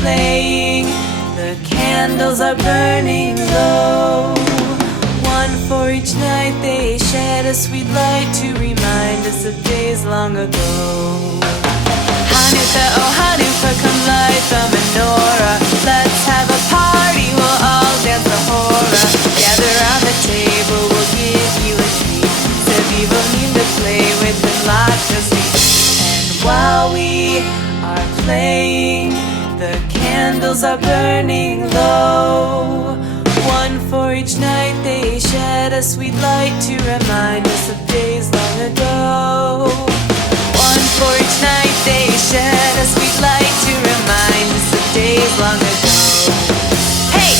playing, the candles are burning low. One for each night they shed a sweet light to remind us of days long ago. Hanukkah, oh Hanukkah, come light the menorah. Let's have a party, we'll all dance the hora. Gather round the table, we'll give you a treat. Sevivo need to play with and lots of sweets. And while we are playing, the candles are burning low. One for each night they shed a sweet light to remind us of days long ago. One for each night they shed a sweet light to remind us of days long ago. Hey!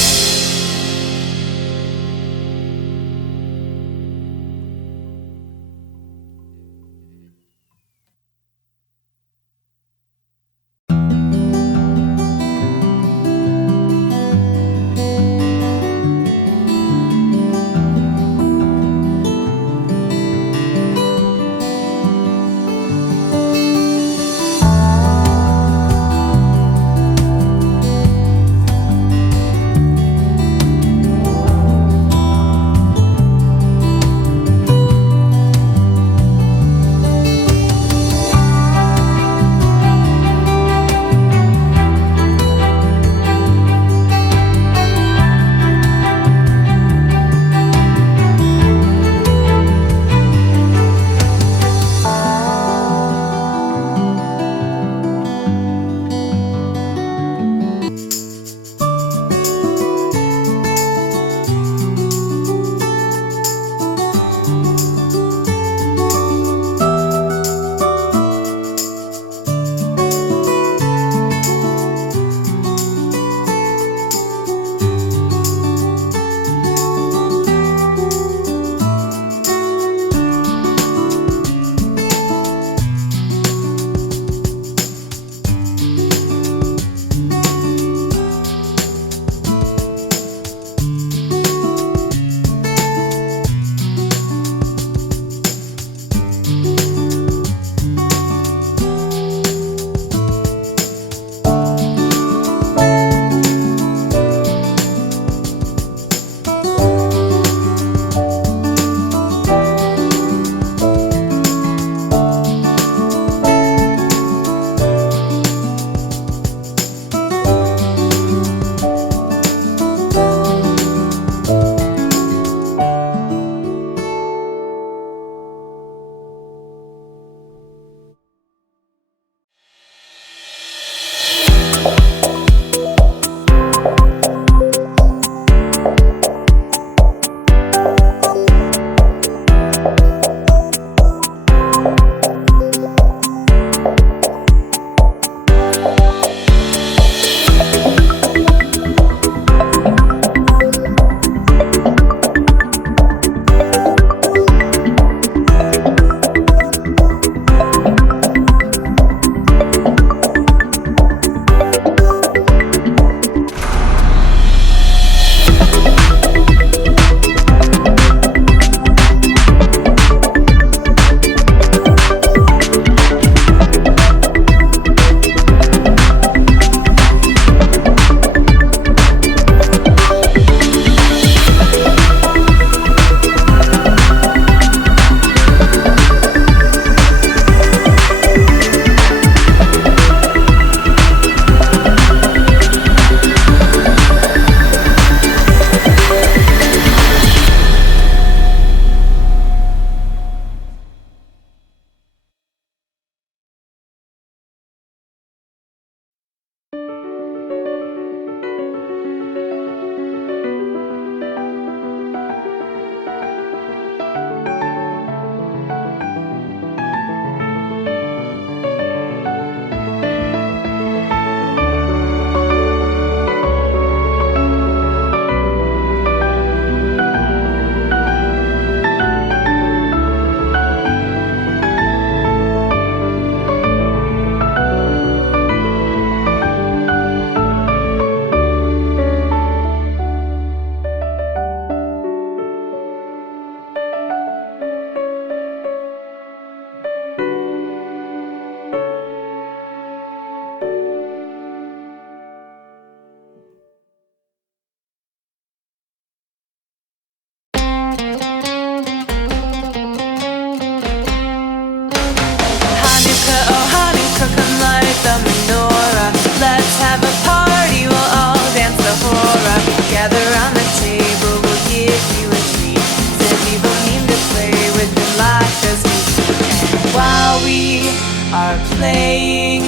are playing,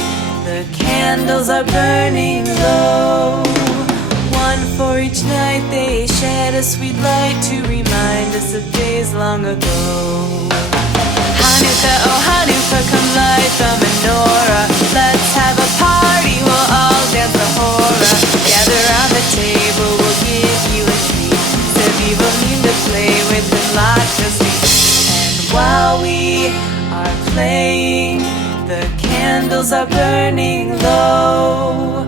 the candles are burning low. One for each night they shed a sweet light to remind us of days long ago. Hanukkah, oh Hanukkah, come light the menorah. Let's have a party, we'll all dance the hora. Gather round the table, we'll give you a treat. Seviv need to play with and lots of sweet. And while we are playing, the candles are burning low.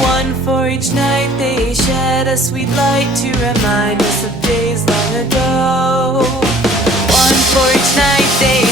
One for each night they shed a sweet light to remind us of days long ago. One for each night they